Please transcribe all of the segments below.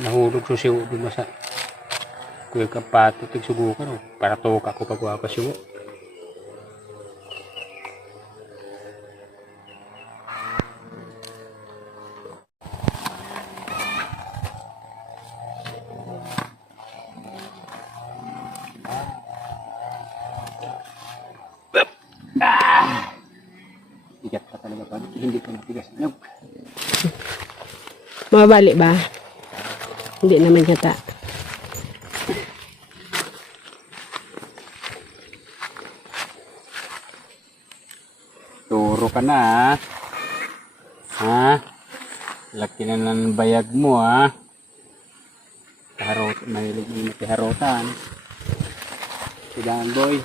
Nahulog susiw doon sa kuya kapato tigsugukan para toka ko pagwapas yung ikat pa talaga pa hindi ka matigas nyog. Mabalik ba? Hindi naman yata. Turo ka na ha? Laki na ng bayag mo ha? Mahilig mo yung matiharotan. Sidahan boy.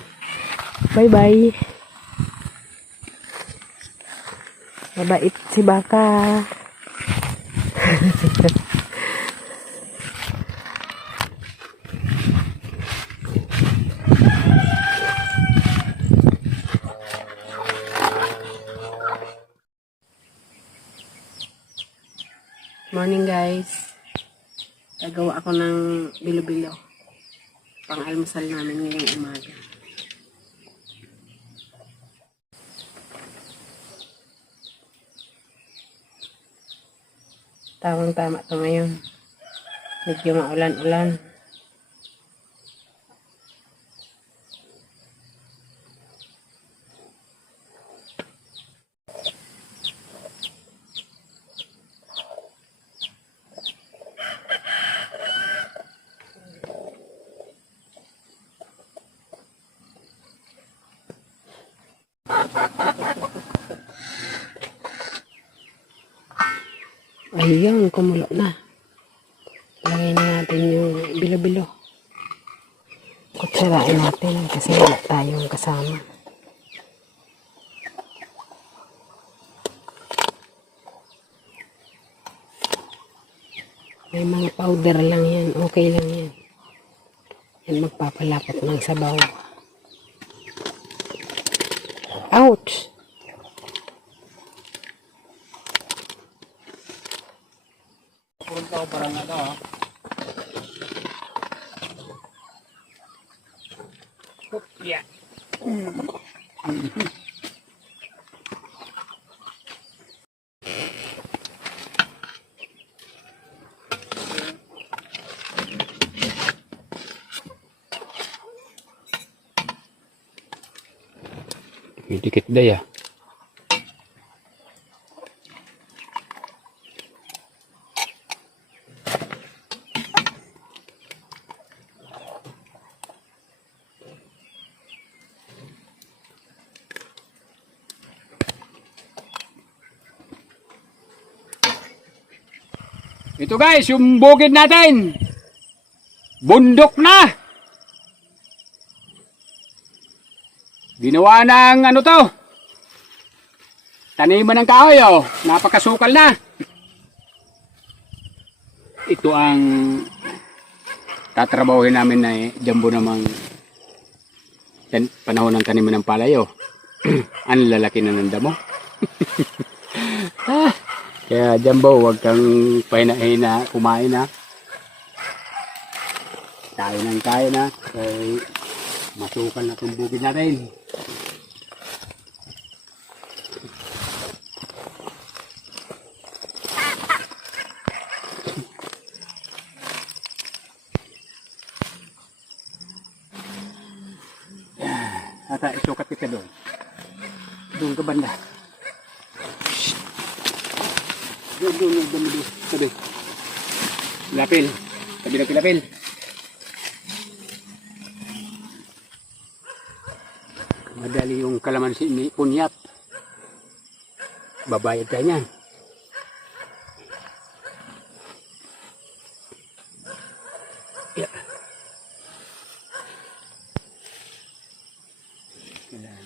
Bye bye. Mabait si Baka. Morning guys. Gagawa ako ng bilo-bilo. Pang-almusal namin ngayong umaga. Tawang-tama to ngayon. Medyo maulan-ulan. Ayun, kumulo na. Lagay na natin yung bilo-bilo. Kutsarain natin kasi wala tayong kasama. May mga powder lang yan. Okay lang yan. Yan magpapalapot ng sabaw. Ouch! Punta ko parang ano ha? Yeah. May dikit day ah. Ito guys, yung bukid natin. Bundok na. Ginawa ng ano to. Taniman ng kahoy oh. Napakasukal na. Ito ang tatrabahuhin namin na jambo namang panahon ng taniman ng palay oh. Ang lalaki na ng damo. Kaya Jambo, huwag kang pahina-hina, kumain na. Tayo nang tayo na. Kaya masukal na itong bukid natin. Ata, isukat kita doon. Doon ka banda. Doon. Sabi. Lapil. Sabi na pilapil. Madali yung kalamansi ni Punyap. Babayad tayo niyan. Yeah.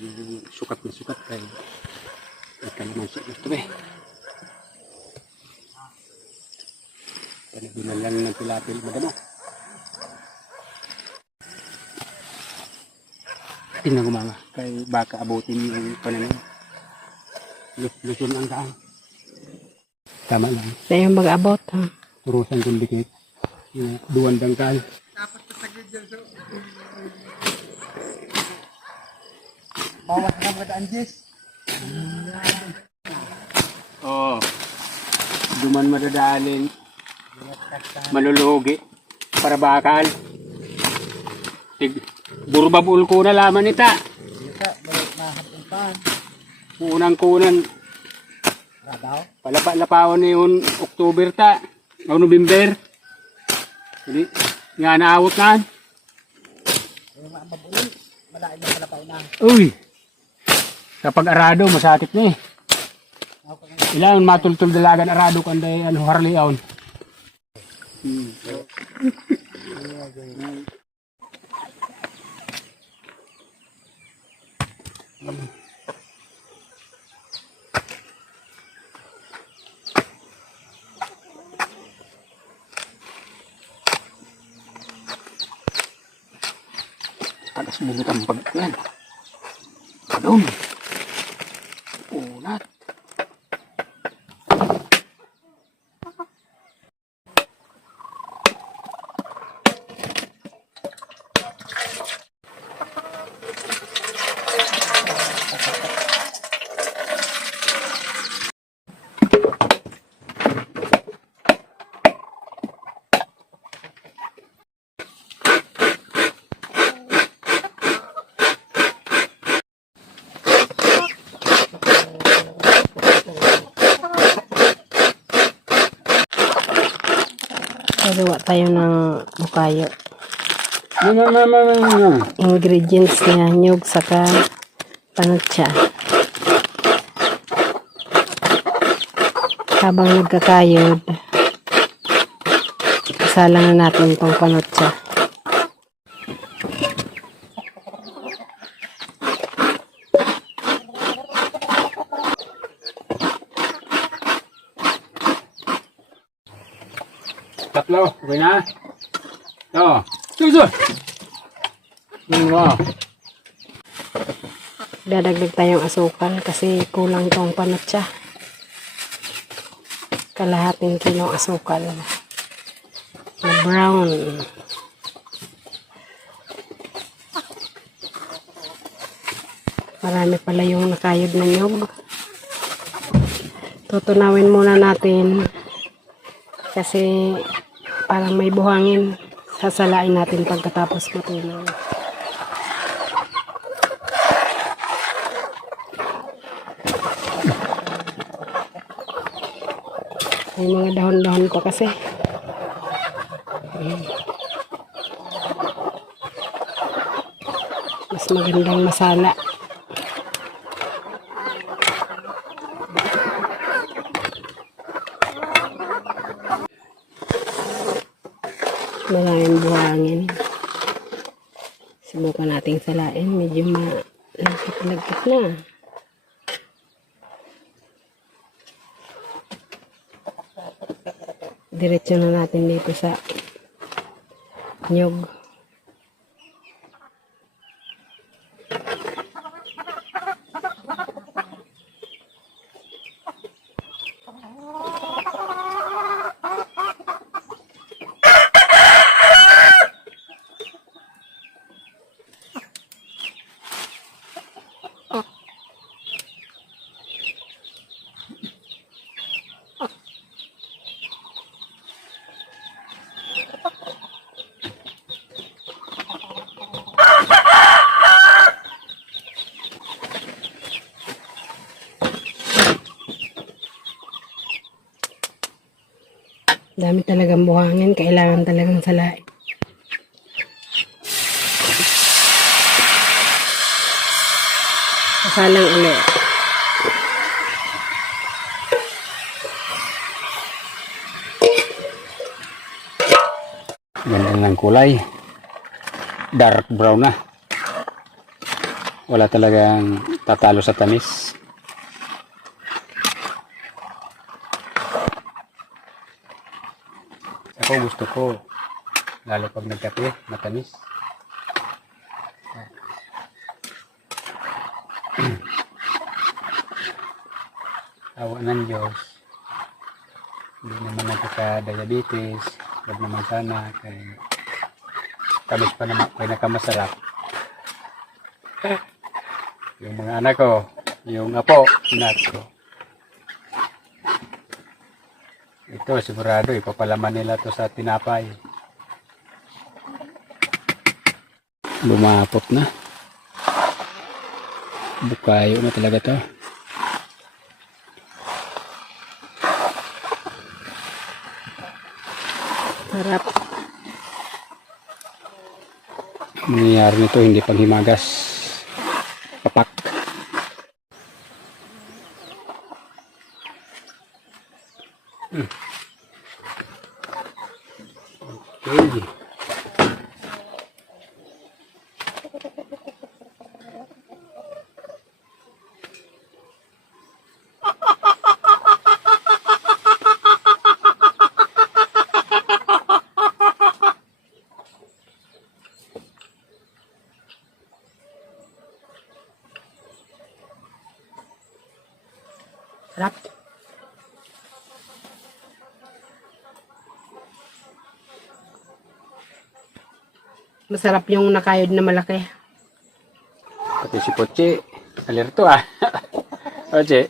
Yung sukat na sukat tayo. At kalamansi ito eh. Panagunan lang ng pilapil madamo. Tingnan ko mga kay baka abutin yung pananim. Lusun ang daan. Tama lang. Na yung mag-abot ha. Turusan kong dikit. Duwan dangkal. Bawas na mga anjis. Oo. Duman madadalin. Malulugi. Para bakal. Burbabul ko na laman ita. Bisa, balik na hapuntan. Unang kunan. Radaw. Palapa-lapawan na yun October ta. O November. Hindi. Nga naawot na. Yung mga mabuli, malain na pala pa na. Uy. Kapag arado, masakit na eh. Ilan matultul dalagan arado kanday ano harliaon. Alas mulut ang pagyan. Adom. Unat. Gagawa tayo ng bukayo. No. Ingredients niya, nyug, saka panutsa. Habang nagkakayod, isalang na natin itong panutsa. Tatlo, okay na? Oo. Susun! Wow. Dadagdag tayong asukal kasi kulang tong panutsa. Kalahating kilong asukal na brown. Marami pala yung nakayod na nyug. Tutunawin muna natin kasi parang may buhangin. Sasalain natin pagkatapos matunaw. May mga dahon-dahon pa kasi. Mas magandang masala. Maraming buhangin. Subukan nating salain. Medyo malagkit-lagkit na. Diretso na natin dito sa nyug. Dami talagang buhangin. Kailangan talagang salain. Sasalang ulit. Ganda ng kulay. Dark brown na. Wala talagang tatalo sa tamis. Ako gusto ko, lalo pag nagkape, matamis. Awa ng Diyos. Hindi naman nagkaka-diabetes, Huwag naman sana. Tamis pa naman. Pinakamasarap. Yung mga anak ko. Yung apo. Anak ko. Ito sigurado. Ipapalaman nila to sa tinapay. Bumapot na. Bukayo na talaga to. Sarap. Nangyayari nito hindi pang himagas. Papak. Okay. Sarap. Masarap yung nakayod na malaki. Pati si Pochi. Alerto ah. Pochi.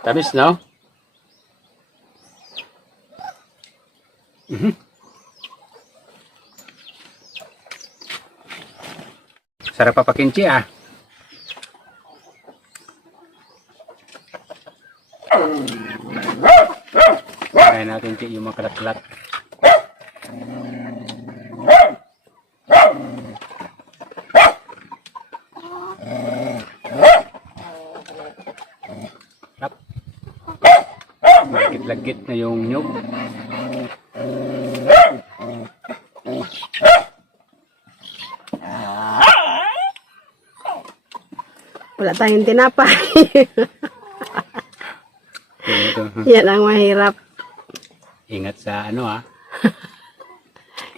Tamis no? Sarap pa pakinchi ah. Kaya natin yung mga kalat-kalat. Lagit-lagit na yung nyug. Wala tayong tinapay. Yan ang mahirap. Ingat sa ano ah.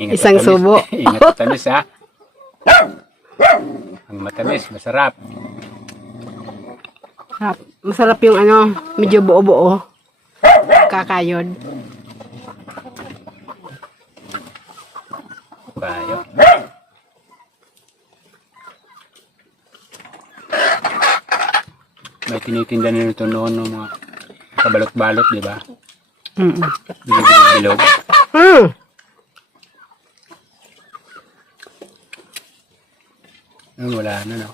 Ingat Isang sa tamis. subo. Ingat sa tamis ah. Ang matamis, masarap. Sarap. Masarap yung ano, medyo buo-buo. Kakayod. Bayo. May tinitinda na nito noon ng mga kabalot-balot, di ba? Bilog-bilog. Wala na, no?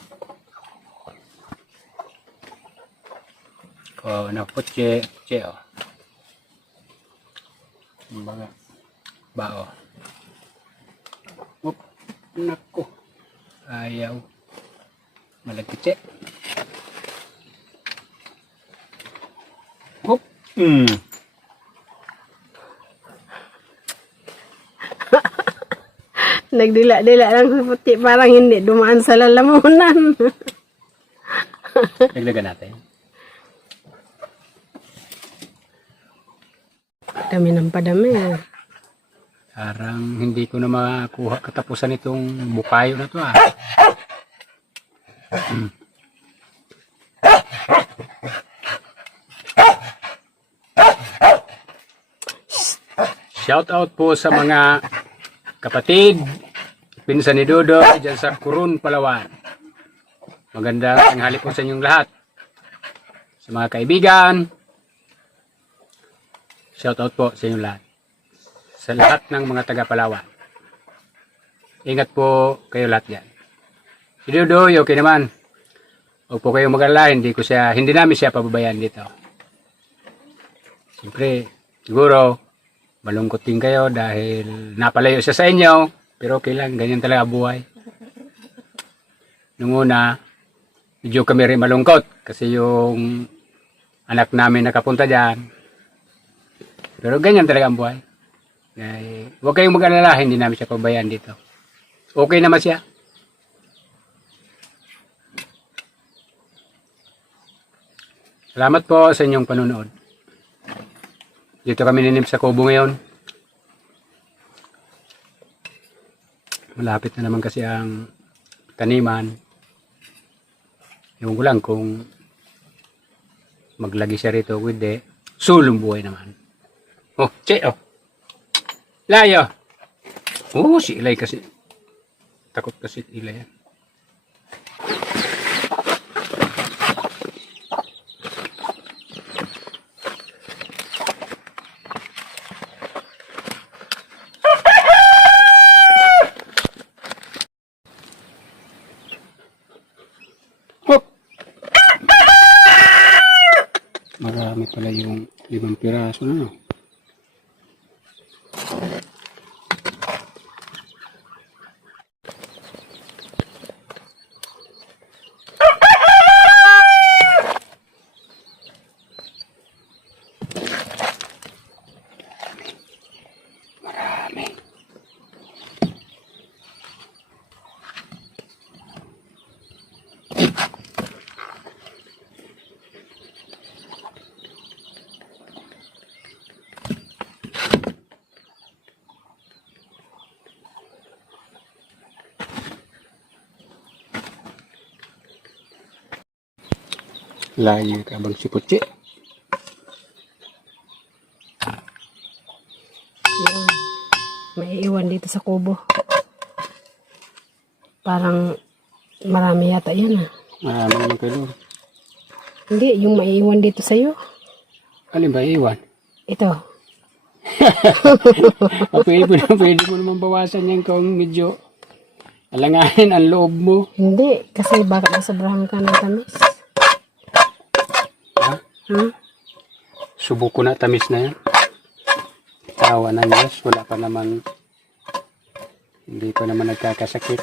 Oh, Pochi, oh. Baga. Bao. Oop, nako. Ayaw. Malagkitse. Oop. Nagdila-dila lang sa puti. Parang hindi dumaan sa lalamunan. Naglagan natin. Dami ng padami. Parang hindi ko na makuha katapusan itong bukayo na to ah. Shout out po sa mga kapatid, pinsan ni Dodo dyan sa Kurun, Palawan. Magandang tanghali po sa inyong lahat. Sa mga kaibigan, shout out po sa inyong lahat. Sa lahat ng mga taga Palawan. Ingat po kayo lahat dyan. Si Dodo, okay naman. Huwag po kayong mag-alala, hindi namin siya pababayaan dito. Siyempre, siguro, malungkot din kayo dahil napalayo siya sa inyo. Pero okay lang, ganyan talaga buhay. Nung una, medyo kami rin malungkot kasi yung anak namin nakapunta dyan. Pero ganyan talaga ang buhay. Huwag kayong mag-alala, hindi namin siya pabayaan dito. Okay naman siya. Salamat po sa inyong panonood. Dito kami ninip sa Kubo ngayon. Malapit na naman kasi ang taniman. Ewan ko lang kung maglagi siya rito with the sulong buhay naman. Oh, che, oh. Layo. Oo, si Ilay kasi. Takot kasi Ilay yan. Hop! Marami pala yung 5 piraso na, no? Marami. Layo ka bang si Puchi? Yan. May iwan dito sa kubo. Parang marami yata yan ah. Marami naman kayo. Hindi, yung maiiwan dito sa'yo. Alin ba iwan? Ito. Pwede mo naman bawasan yan kung medyo alanganin ang loob mo. Hindi, kasi baka nasobrahan ka ng tamis. Ha? Ha? Subok ko na tamis na yan. Tawa ng Diyos, wala pa naman, hindi pa naman nagkakasakit.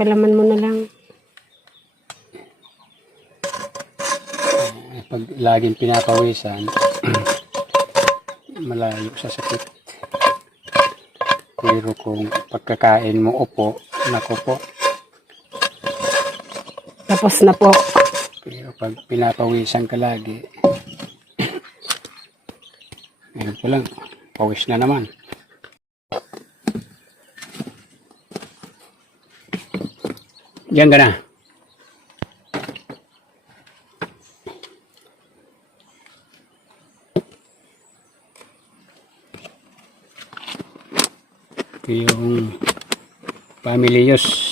Palaman mo na lang. Pag laging pinapawisan, malayo sa sakit. Pero kung pagkakain mo upo, nako po. Tapos na po. Pero pag pinapawisan ka lagi, ngayon po lang, pawis na naman. Diyan ka na. Ito yung Family Use